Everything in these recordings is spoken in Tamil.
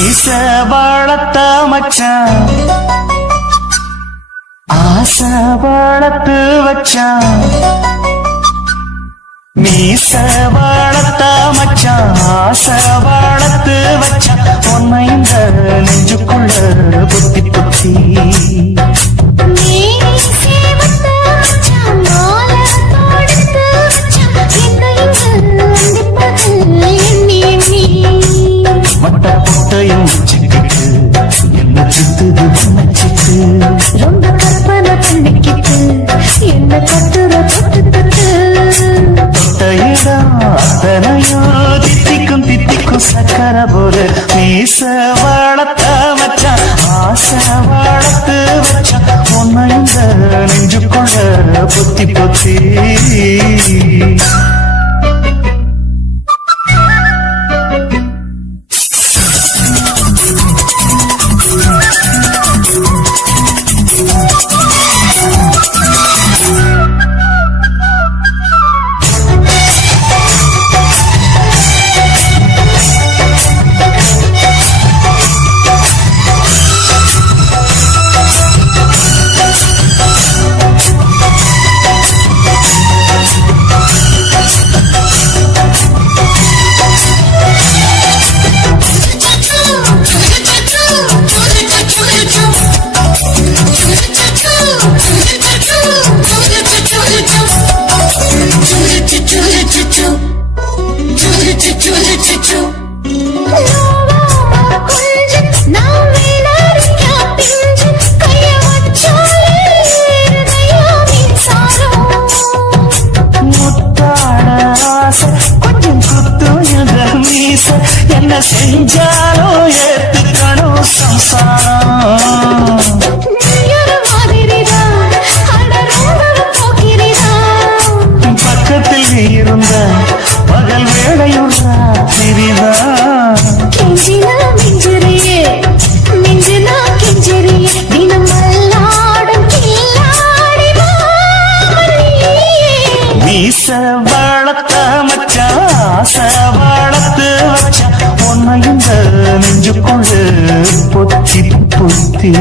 மீச வளர்த்த மச்சான் ஆசை வளர்த்து வச்சான் மீச வளர்த்த மச்சான் ஆசை வளர்த்து வச்சான் உன்னை இந்த நெஞ்சுக்குள்ள புத்தி புத்தி மட்ட பொட்டையும் வச்சுக்கிட்டு என்ன சுத்துது வச்சுட்டு ரொம்ப கற்பனை பண்ணிக்கிட்டு என்ன கட்டுற தொட்டு தொட்டு தொட்டையிடம் அத்தனையோ தித்திக்கும் தித்திக்கும் சக்கர போல மீச வளர்த்த மச்சான் ஆசை வளர்த்து வச்சான் உன்னை இந்த நெஞ்சுக்குள்ள பொத்தி பொத்தி என்ன செஞ்சாலும் ஏத்துக்கணும் சம்சாரம் பக்கத்தில் நீ இருந்த பகல் வேளையும் ராத்திரிதான் மீச வளர்த்த மச்சான் ஆசை வளர்த்து வச்சான் உன்னை இந்த நெஞ்சுக்குள்ள பொத்தி பொத்தி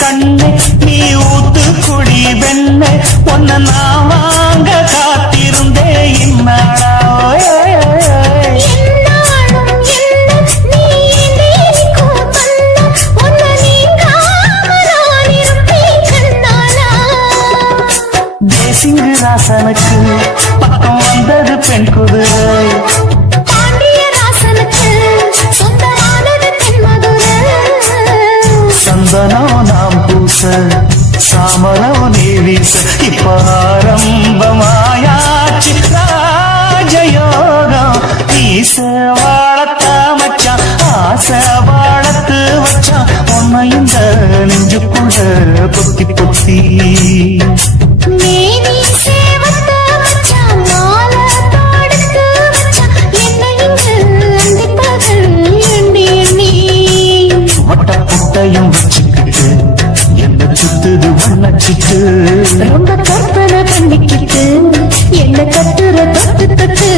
கண்ணே நீ ஊத்து குடி வெண்ணே உன்னை நான் வாங்க காத்திருந்தே இன்னாடா தேசிங்கு ராசனுக்கு பக்கம் வந்தது பெண் குதிரை சந்தனம் நாம் பூச சாமரம் நீ வீச இப்ப ஆரம்பமாயாச்சு ராஜயோகம் ஈச வளர்த்த மச்சான் ஆசை வளர்த்து வச்சான் உன்னை இந்த நெஞ்சுக்குள்ள பொத்தி பொத்தி பொட்டையும் வச்சுக்கிட்டு என்ன சுத்துது வண்ணச்சிட்டு ரொம்ப கற்பனை பண்ணிக்கிட்டு என்ன கட்டுற தொட்டு தொட்டு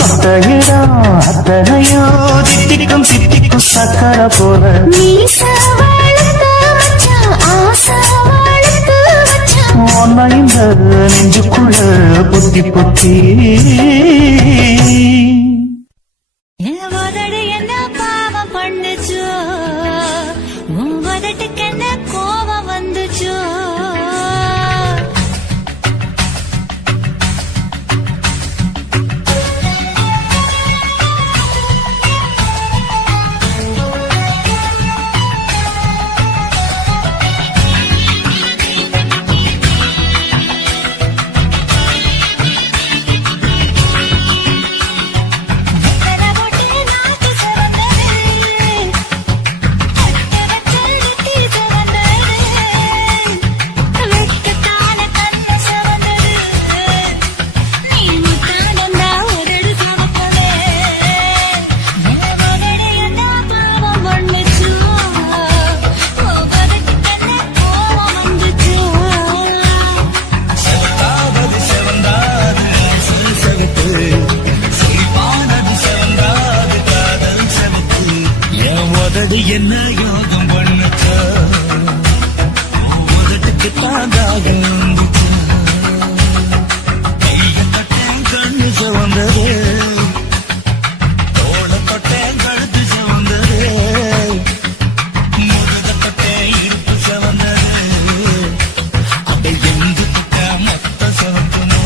தொட்டையிடம் அத்தனையோ தித்திக்கும் தித்திக்கும் சக்கர போல உன்னை இந்த நெஞ்சுக்குள்ள பொத்தி பொத்தி என்ன யோகம் பண்ணுச்சா உதட்டுக்கு தாங்காக வந்துச்சா கைய தட்டேன் கண்ணு சிவந்தது தோள தொட்டேன் கழுத்து சிவந்தது முதுக தொட்டேன் இருப்பு சிவந்தது அப்படி எந்த கிட்ட மொத்த சிவந்தனோ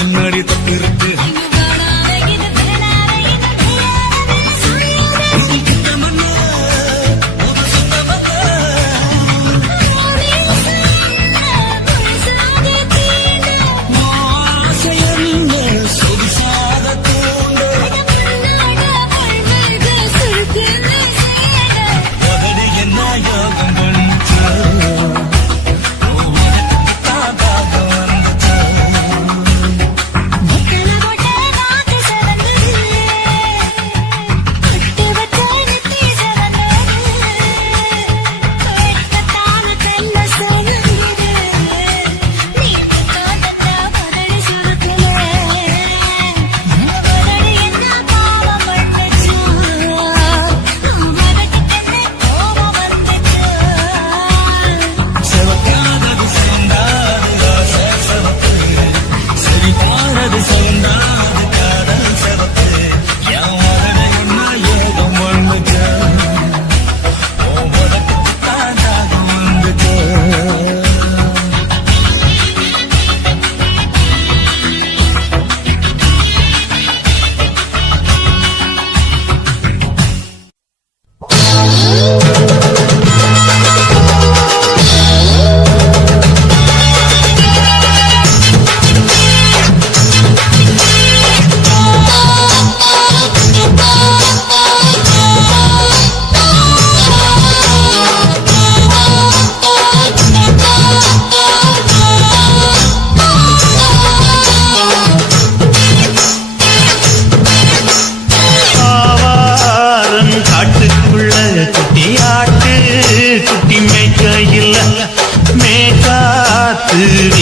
என்னடி தப்பு இருக்கு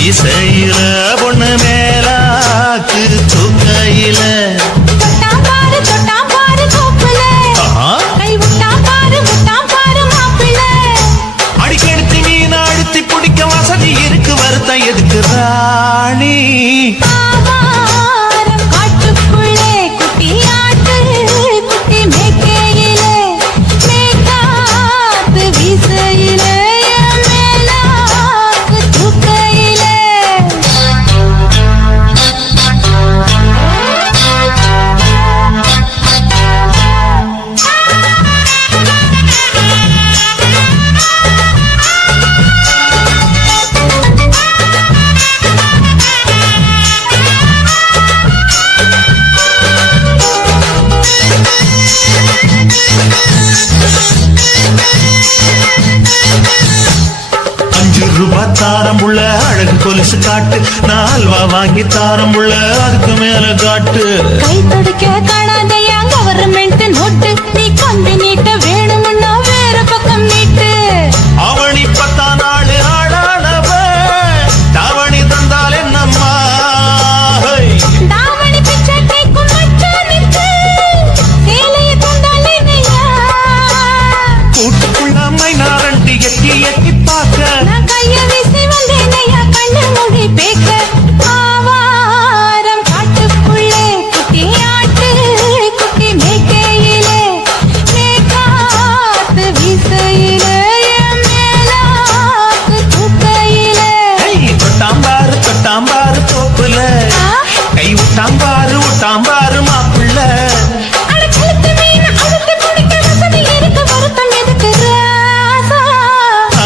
வீசையில பொண்ணு மேலாக்கு தூக்கையில அடிக்கெடுத்து மீன் அழுத்தி பிடிக்க வசதி இருக்கு வருத்தம் எதுக்கு ராணி காட்டுக்குள்ளே குட்டி ஆட்டு குட்டி மேய்க்கையில ரூபாய் தாரம் உள்ள அழகு கொலுசு காட்டு, நான் அல்வா வாங்கி தாரம் உள்ள அதுக்கு மேல காட்டு. கை துடிக்க காணாதையா கவர்மெண்ட் நோட்டு, நீ கொண்டு நீட்ட வேணும்னா வேற பக்கம் நீட்டு. அவனி 10 நாள் ஆடானவ தாவணி தந்தால் என்னம்மா, தாவணி பிச்சை கேக்கும் மச்சானுக்கு சேலைய தந்தால் என்னையா. கூட்டுக்குள்ள மைனாரண்டி எட்டி எட்டி பார்க்க, நான் கைய வீசி வந்தேனையா கண்ணு மொழி பேக்க. ஆவாரம் காட்டுக்குள்ளே குட்டி ஆட்டு குட்டி மேய்க்கையிலே, மேய்காத்து வீசையிலே, என் மேலாக்கு தூக்கையிலே. தொட்டாம்பாரு தோப்புல கை விட்டாம்பாரு மாப்பிள்ள. அட கழுத்து மீன் அழுத்து குடிக்க வசதி இருக்கு, வருத்தம் எதுக்கு ராசா.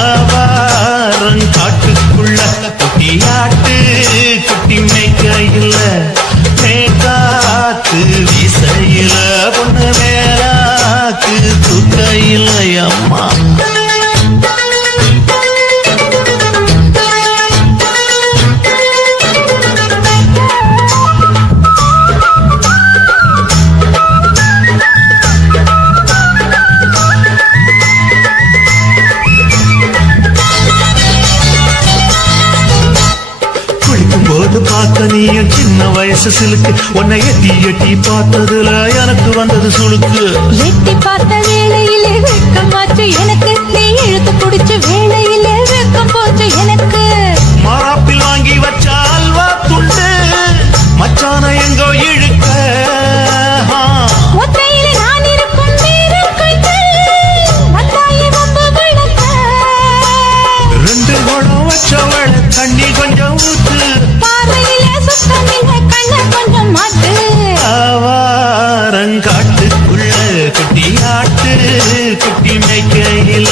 ஆவாரம் காட்டுக்குள்ள குட்டியாட்டு குட்டி மேய்க்கையில, மேய்காத்து வீசையில, பொண்ணு மேலாக்கு தூக்கையில அம்மா. குளிக்கும் போது பார்த்த நீயும் சின்ன வயசு சிலுக்கு, உன்னை எட்டி எட்டி பார்த்ததுல எனக்கு வந்தது சுளுக்கு. எட்டி பார்த்த வேளையிலே வெட்கமாச்சு எனக்கு, நீ இழுத்து பிடிச்ச வேளையிலே வெட்கம் போச்சு எனக்கு. மாறாப்பில் வாங்கி வச்ச அல்வா துண்டு மச்சான எங்கோ இழுக்க, ஒத்தையிலே நான் இருக்கும் நேரம் கண்டு வந்தாயே வம்பு விளக்க. 2 குடம் வச்சவள தண்ணி கொஞ்சம் ஊத்து, பார்வையிலே சுத்தமில்லை கண்ண கொஞ்சம் மாட்டு. ஆவாரங்காட்டுக்குள்ள குட்டியாட்டு குட்டி மேய்க்கையில,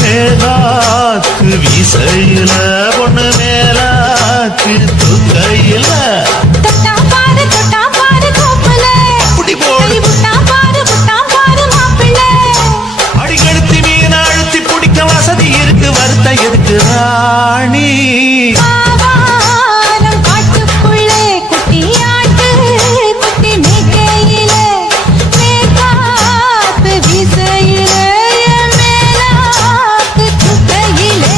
மேலாக்கு வீசையில, பொண்ணு மேலாக்கு தூக்கையில. தொட்டா பாரு தோப்புல, புடி போடு கை விட்டா பாரு மாப்பிள்ளை. அடிக்கெடுத்து மீன் அழுத்தி பிடிக்க வசதி இருக்கு, வருத்த எதுக்கு ராணி. ஆவாரம் காட்டுக்குள்ளே குட்டி ஆட்டு குட்டி மேய்க்கையிலே, மேய்காத்து வீசையிலே, என் மேலாக்கு தூக்கையிலே.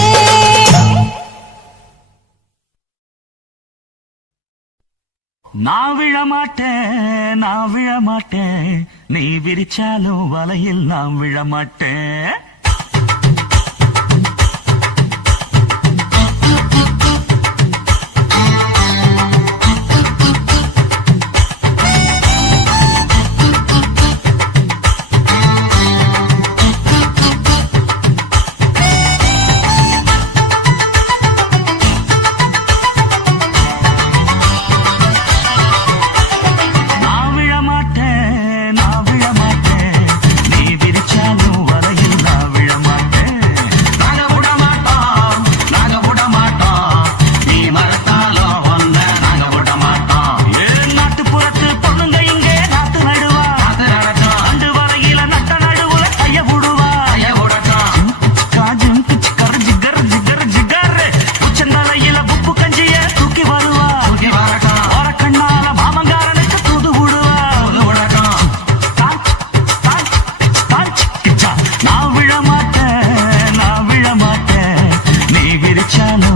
நான் விழமாட்டேன், நீ விரிச்சாலும் வலையில் நான் விழமாட்டேன். நான் விழமாட்டேன், நீ விரிச்சாலும் வலையில் நான் விழமாட்டேன். நாங்க விட மாட்டோம், நீ மறத்தாலும் ஒன்ன நாங்க விட மாட்டோம். ஏன் நாட்டுப்புறத்து பொண்ணுங்க இங்கே நாத்து நடுவா, அண்டு வரையில நட்ட நடுவுல கைய விடுவா. காஜும் பிச்சுக்கர் ஜிகர் ஜிகர் ஜிகர், உச்சந்தலையில உப்பு கஞ்சிய தூக்கி வருவா. ஓர கண்ணால மாமங்காரனுக்கு தூது விடுவா. நான் விழமாட்டேன், நீ விரிச்சாலும்